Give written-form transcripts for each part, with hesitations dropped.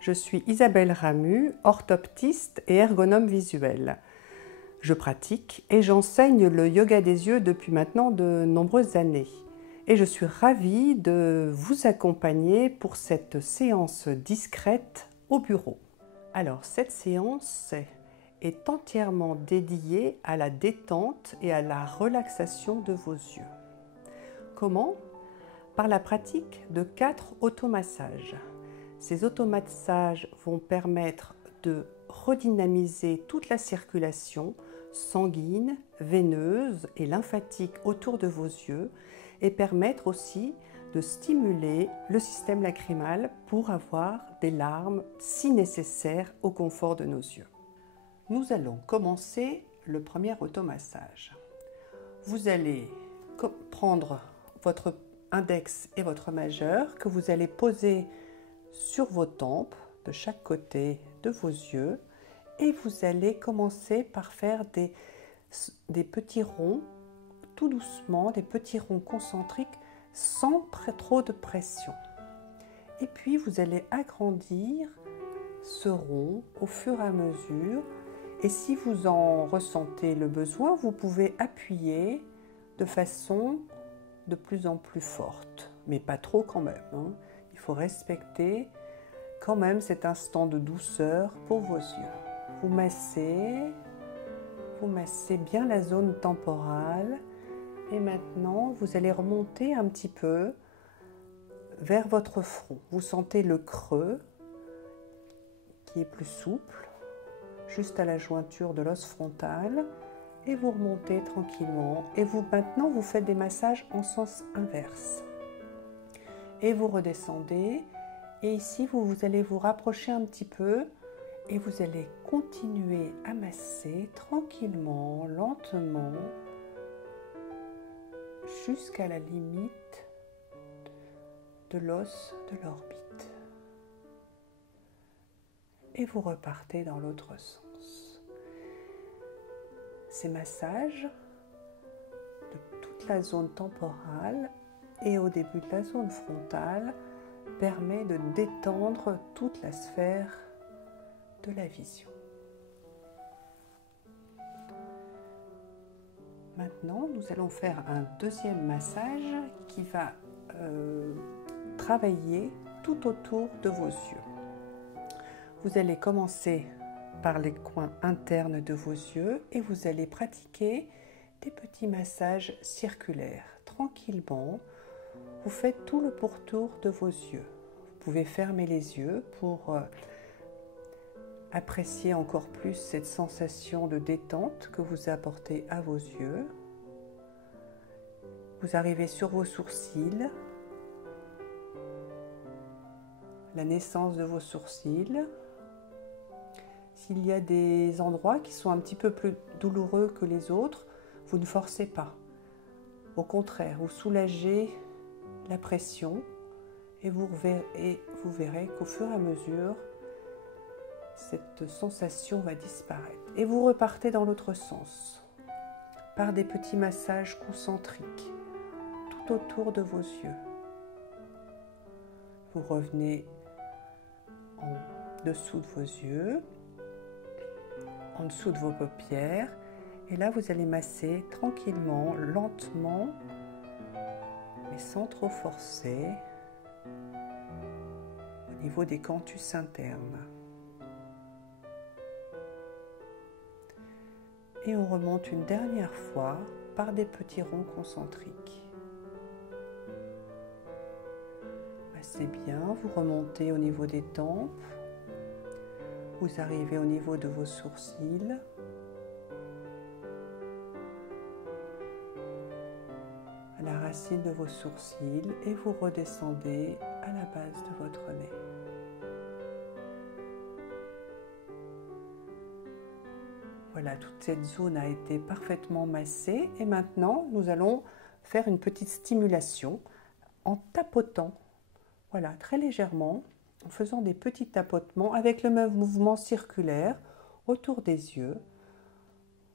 Je suis Isabelle Ramu, orthoptiste et ergonome visuel. Je pratique et j'enseigne le yoga des yeux depuis maintenant de nombreuses années. Et je suis ravie de vous accompagner pour cette séance discrète au bureau. Alors, cette séance est entièrement dédiée à la détente et à la relaxation de vos yeux. Comment ? Par la pratique de 4 automassages. Ces automassages vont permettre de redynamiser toute la circulation sanguine, veineuse et lymphatique autour de vos yeux et permettre aussi de stimuler le système lacrymal pour avoir des larmes si nécessaires au confort de nos yeux. Nous allons commencer le premier automassage. Vous allez prendre votre index et votre majeur que vous allez poser sur vos tempes de chaque côté de vos yeux et vous allez commencer par faire des petits ronds tout doucement, des petits ronds concentriques sans trop de pression. Et puis vous allez agrandir ce rond au fur et à mesure et si vous en ressentez le besoin, vous pouvez appuyer de façon de plus en plus forte, mais pas trop quand même, hein. Il faut respecter quand même cet instant de douceur pour vos yeux. Vous massez bien la zone temporale et maintenant vous allez remonter un petit peu vers votre front. Vous sentez le creux qui est plus souple, juste à la jointure de l'os frontal et vous remontez tranquillement. Et maintenant vous faites des massages en sens inverse. Et vous redescendez et ici vous allez vous rapprocher un petit peu et vous allez continuer à masser tranquillement, lentement jusqu'à la limite de l'os de l'orbite. Et vous repartez dans l'autre sens. Ces massages de toute la zone temporale et au début de la zone frontale permet de détendre toute la sphère de la vision. Maintenant, nous allons faire un deuxième massage qui va travailler tout autour de vos yeux. Vous allez commencer par les coins internes de vos yeux et vous allez pratiquer des petits massages circulaires. Tranquillement, vous faites tout le pourtour de vos yeux. Vous pouvez fermer les yeux pour apprécier encore plus cette sensation de détente que vous apportez à vos yeux. Vous arrivez sur vos sourcils, la naissance de vos sourcils. S'il y a des endroits qui sont un petit peu plus douloureux que les autres, vous ne forcez pas. Au contraire, vous soulagez la pression et vous verrez qu'au fur et à mesure, cette sensation va disparaître. Et vous repartez dans l'autre sens, par des petits massages concentriques, tout autour de vos yeux. Vous revenez en dessous de vos yeux, en dessous de vos paupières, et là vous allez masser tranquillement, lentement, mais sans trop forcer, au niveau des canthus internes. Et on remonte une dernière fois par des petits ronds concentriques. Massez bien, vous remontez au niveau des tempes, vous arrivez au niveau de vos sourcils, à la racine de vos sourcils et vous redescendez à la base de votre nez. Voilà, toute cette zone a été parfaitement massée et maintenant nous allons faire une petite stimulation en tapotant, voilà, très légèrement, en faisant des petits tapotements avec le même mouvement circulaire autour des yeux.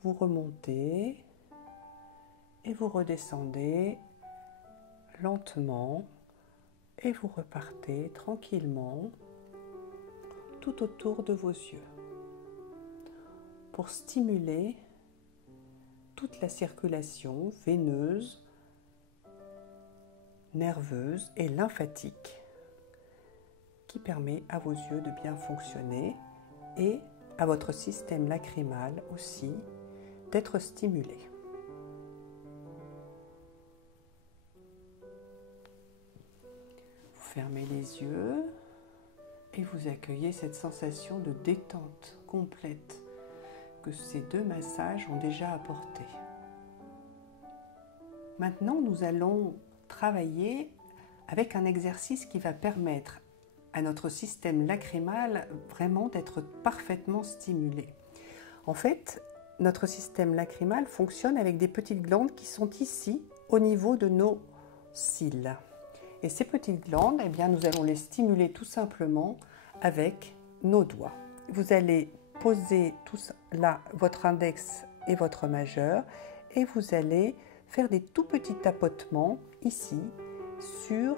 Vous remontez et vous redescendez lentement et vous repartez tranquillement tout autour de vos yeux pour stimuler toute la circulation veineuse, nerveuse et lymphatique qui permet à vos yeux de bien fonctionner et à votre système lacrymal aussi d'être stimulé. Vous fermez les yeux et vous accueillez cette sensation de détente complète que ces deux massages ont déjà apporté. Maintenant, nous allons travailler avec un exercice qui va permettre à notre système lacrymal vraiment d'être parfaitement stimulé. En fait, notre système lacrymal fonctionne avec des petites glandes qui sont ici, au niveau de nos cils. Et ces petites glandes, eh bien, nous allons les stimuler tout simplement avec nos doigts. Vous allez poser tous là votre index et votre majeur et vous allez faire des tout petits tapotements ici sur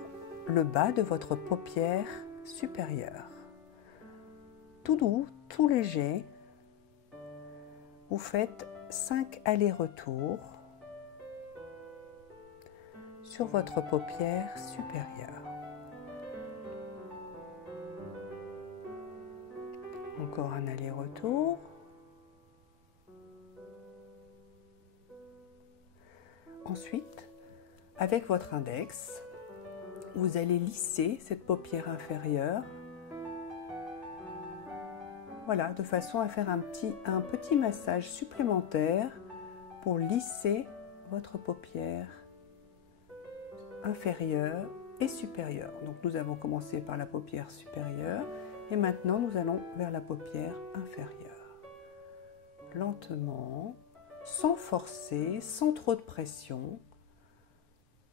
le bas de votre paupière supérieure. Tout doux, tout léger. Vous faites 5 allers-retours sur votre paupière supérieure. Encore un aller-retour. Ensuite, avec votre index, vous allez lisser cette paupière inférieure. Voilà, de façon à faire un petit massage supplémentaire pour lisser votre paupière inférieure et supérieure. Donc nous avons commencé par la paupière supérieure et maintenant nous allons vers la paupière inférieure. Lentement, sans forcer, sans trop de pression,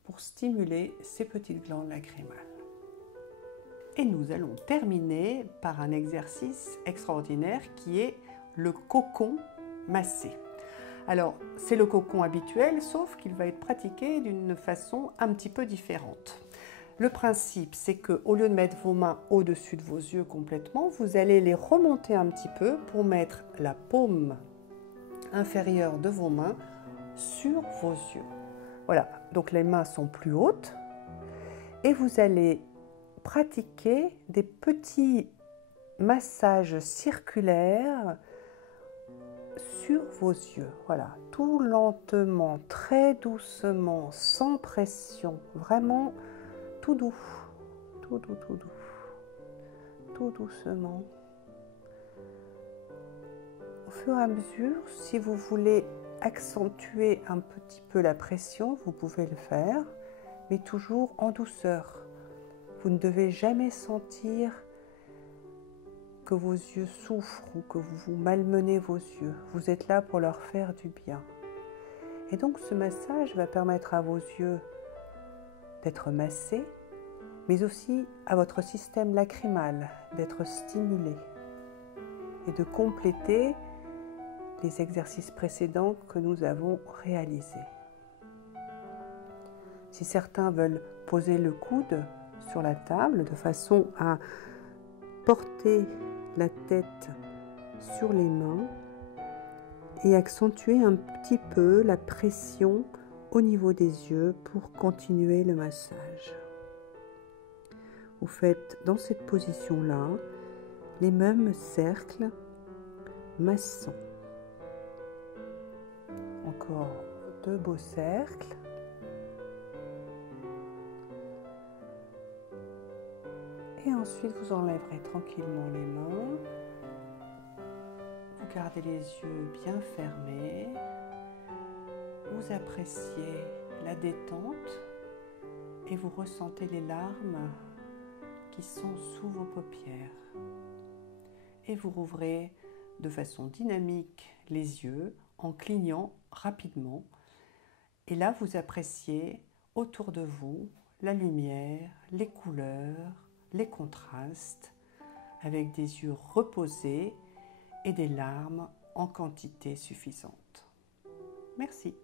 pour stimuler ces petites glandes lacrymales. Et nous allons terminer par un exercice extraordinaire qui est le cocon massé. Alors, c'est le cocon habituel, sauf qu'il va être pratiqué d'une façon un petit peu différente. Le principe, c'est qu'au lieu de mettre vos mains au-dessus de vos yeux complètement, vous allez les remonter un petit peu pour mettre la paume inférieure de vos mains sur vos yeux. Voilà, donc les mains sont plus hautes et vous allez pratiquer des petits massages circulaires sur vos yeux. Voilà, tout lentement, très doucement, sans pression, vraiment tout doux, tout doux, tout doux, tout doucement. Au fur et à mesure, si vous voulez accentuer un petit peu la pression, vous pouvez le faire, mais toujours en douceur. Vous ne devez jamais sentir que vos yeux souffrent ou que vous malmenez vos yeux. Vous êtes là pour leur faire du bien. Et donc ce massage va permettre à vos yeux d'être massés, mais aussi à votre système lacrymal d'être stimulé et de compléter les exercices précédents que nous avons réalisés. Si certains veulent poser le coude sur la table de façon à porter la tête sur les mains et accentuer un petit peu la pression au niveau des yeux pour continuer le massage. Vous faites dans cette position-là les mêmes cercles massants. Encore 2 beaux cercles. Et ensuite, vous enlèverez tranquillement les mains. Vous gardez les yeux bien fermés. Vous appréciez la détente et vous ressentez les larmes qui sont sous vos paupières. Et vous rouvrez de façon dynamique les yeux en clignant rapidement. Et là, vous appréciez autour de vous la lumière, les couleurs, les contrastes, avec des yeux reposés et des larmes en quantité suffisante. Merci.